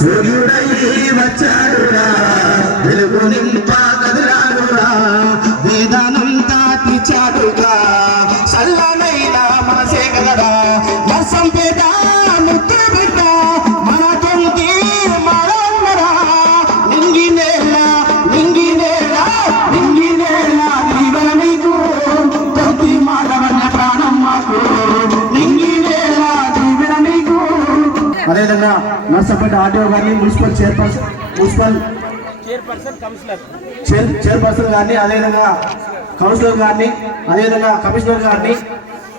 సూర్యుడై వచ్చాడురా వెలుగు నింప కదిలాడురా వేదానంతా తీర్చాడుగా చల్లనైన మనసే కదరా నర్సంపేట అదేవిధంగా నర్సంపేట ఆర్టీఓ గారిని మున్సిపల్ చైర్పర్సన్ మున్సిపల్ చైర్పర్సన్ గారిని అదేవిధంగా కౌన్సిలర్ గారిని అదేవిధంగా కమిషనర్ గారిని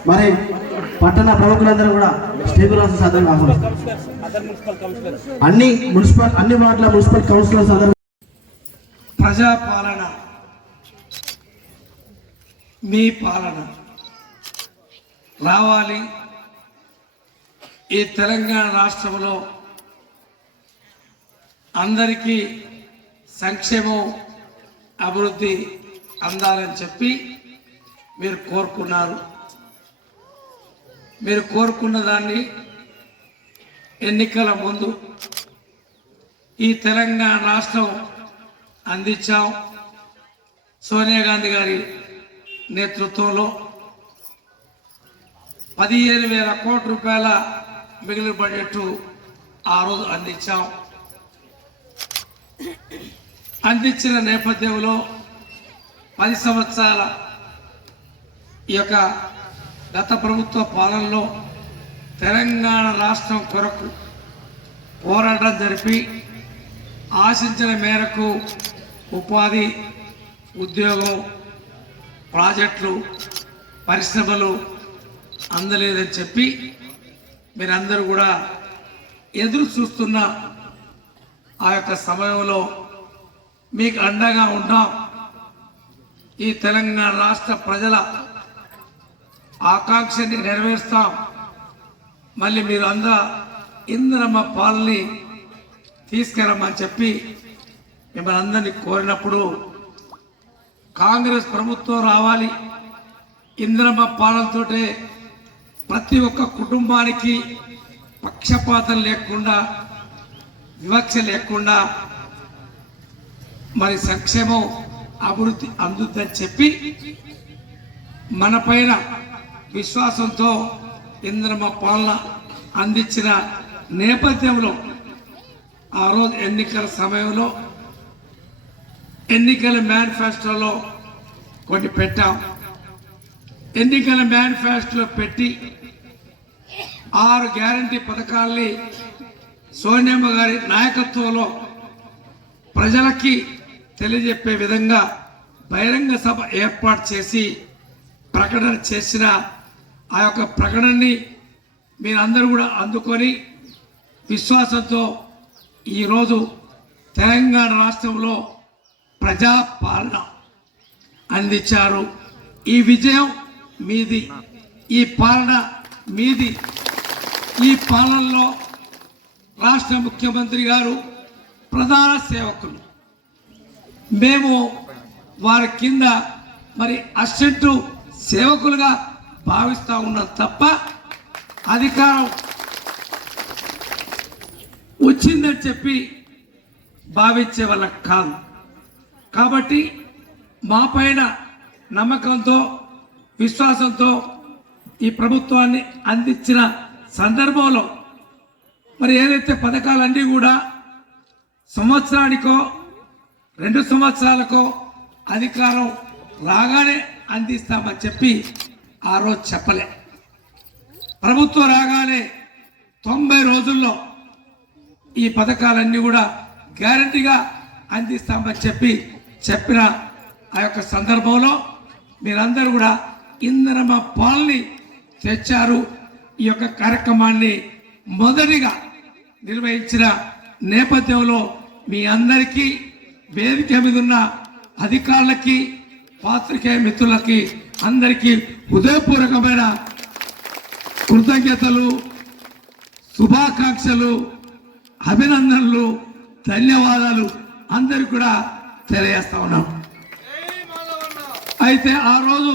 మరి పట్టణ ప్రముఖులందరూ కూడా స్టేబుల్ ఆఫీసర్స్ అందరూ ఆహ్వానిస్తారు కౌన్సిలర్స్ అదర్ మున్సిపల్ కౌన్సిలర్స్ అన్ని మున్సిపల్ అన్ని వార్డుల మున్సిపల్ కౌన్సిలర్స్ అందరూ ప్రజాపాలన. మీ పాలన. రావాలి ఈ తెలంగాణ రాష్ట్రంలో అందరికీ సంక్షేమం అభివృద్ధి అందాలని చెప్పి మీరు కోరుకున్నారు. మీరు కోరుకున్న దాన్ని ఎన్నికల ముందు ఈ తెలంగాణ రాష్ట్రం అందించాం. సోనియా గాంధీ గారి నేతృత్వంలో పదిహేను వేల కోట్ల రూపాయల మిగిలిన బడ్జెట్ ఆ రోజు అందించాం. అందించిన నేపథ్యంలో పది సంవత్సరాల ఈ యొక్క గత ప్రభుత్వ పాలనలో తెలంగాణ రాష్ట్రం కొరకు పోరాటం జరిపి ఆశించిన మేరకు ఉపాధి ఉద్యోగం ప్రాజెక్టులు పరిశ్రమలు అందలేదని చెప్పి మీరందరూ కూడా ఎదురు చూస్తున్న ఆ యొక్క సమయంలో మీకు అండగా ఉంటాం. ఈ తెలంగాణ రాష్ట్ర ప్రజల ఆకాంక్షని నెరవేరుస్తాం. మళ్ళీ మీరు అందరూ ఇంద్రమ్మ పాలని తీసుకురమ్మని చెప్పి మిమ్మల్ని అందరినీ కోరినప్పుడు కాంగ్రెస్ ప్రభుత్వం రావాలి. ఇంద్రమ్మ పాలనతోటే ప్రతి ఒక్క కుటుంబానికి పక్షపాతం లేకుండా వివక్ష లేకుండా మరి సంక్షేమం అభివృద్ధి అందుద్దని చెప్పి మన పైన విశ్వాసంతో ఇంద్రమ్మ పాలన అందించిన నేపథ్యంలో ఆ రోజు ఎన్నికల సమయంలో ఎన్నికల మేనిఫెస్టోలో కొన్ని పెట్టాం. ఎన్నికల మేనిఫెస్టోలో పెట్టి ఆరు గ్యారంటీ పథకాల్ని సోనియమ్మ గారి నాయకత్వంలో ప్రజలకి తెలియజెప్పే విధంగా బహిరంగ సభ ఏర్పాటు చేసి ప్రకటన చేసిన ఆ యొక్క ప్రకటనని మీరందరూ కూడా అందుకొని విశ్వాసంతో ఈరోజు తెలంగాణ రాష్ట్రంలో ప్రజాపాలన అందించారు. ఈ విజయం మీది. ఈ పాలన మీది. ఈ పాలనలో రాష్ట్ర ముఖ్యమంత్రి గారు ప్రధాన సేవకులు. మేము వారి కింద మరి అసిస్టెంట్ సేవకులుగా భావిస్తూ ఉన్నాం తప్ప అధికారం వచ్చిందని చెప్పి భావించే వాళ్ళకి కాదు. కాబట్టి మా పైన నమ్మకంతో విశ్వాసంతో ఈ ప్రభుత్వాన్ని అందించిన సందర్భంలో మరి ఏదైతే పథకాలన్నీ కూడా సంవత్సరానికో రెండు సంవత్సరాలకో అధికారం రాగానే అందిస్తామని చెప్పి ఆ రోజు చెప్పలే. ప్రభుత్వం రాగానే తొంభై రోజుల్లో ఈ పథకాలన్నీ కూడా గ్యారంటీగా అందిస్తామని చెప్పి చెప్పిన ఆ యొక్క సందర్భంలో మీరందరూ కూడా ఇంధనమ పాలని తెచ్చారు. ఈ యొక్క కార్యక్రమాన్ని మొదటిగా నిర్వహించిన నేపథ్యంలో మీ అందరికీ వేదిక మీద ఉన్న అధికారులకి పాత్రికేయ మిత్రులకి అందరికీ హృదయపూర్వకమైన కృతజ్ఞతలు శుభాకాంక్షలు అభినందనలు ధన్యవాదాలు అందరికి కూడా తెలియజేస్తా ఉన్నాం. అయితే ఆ రోజు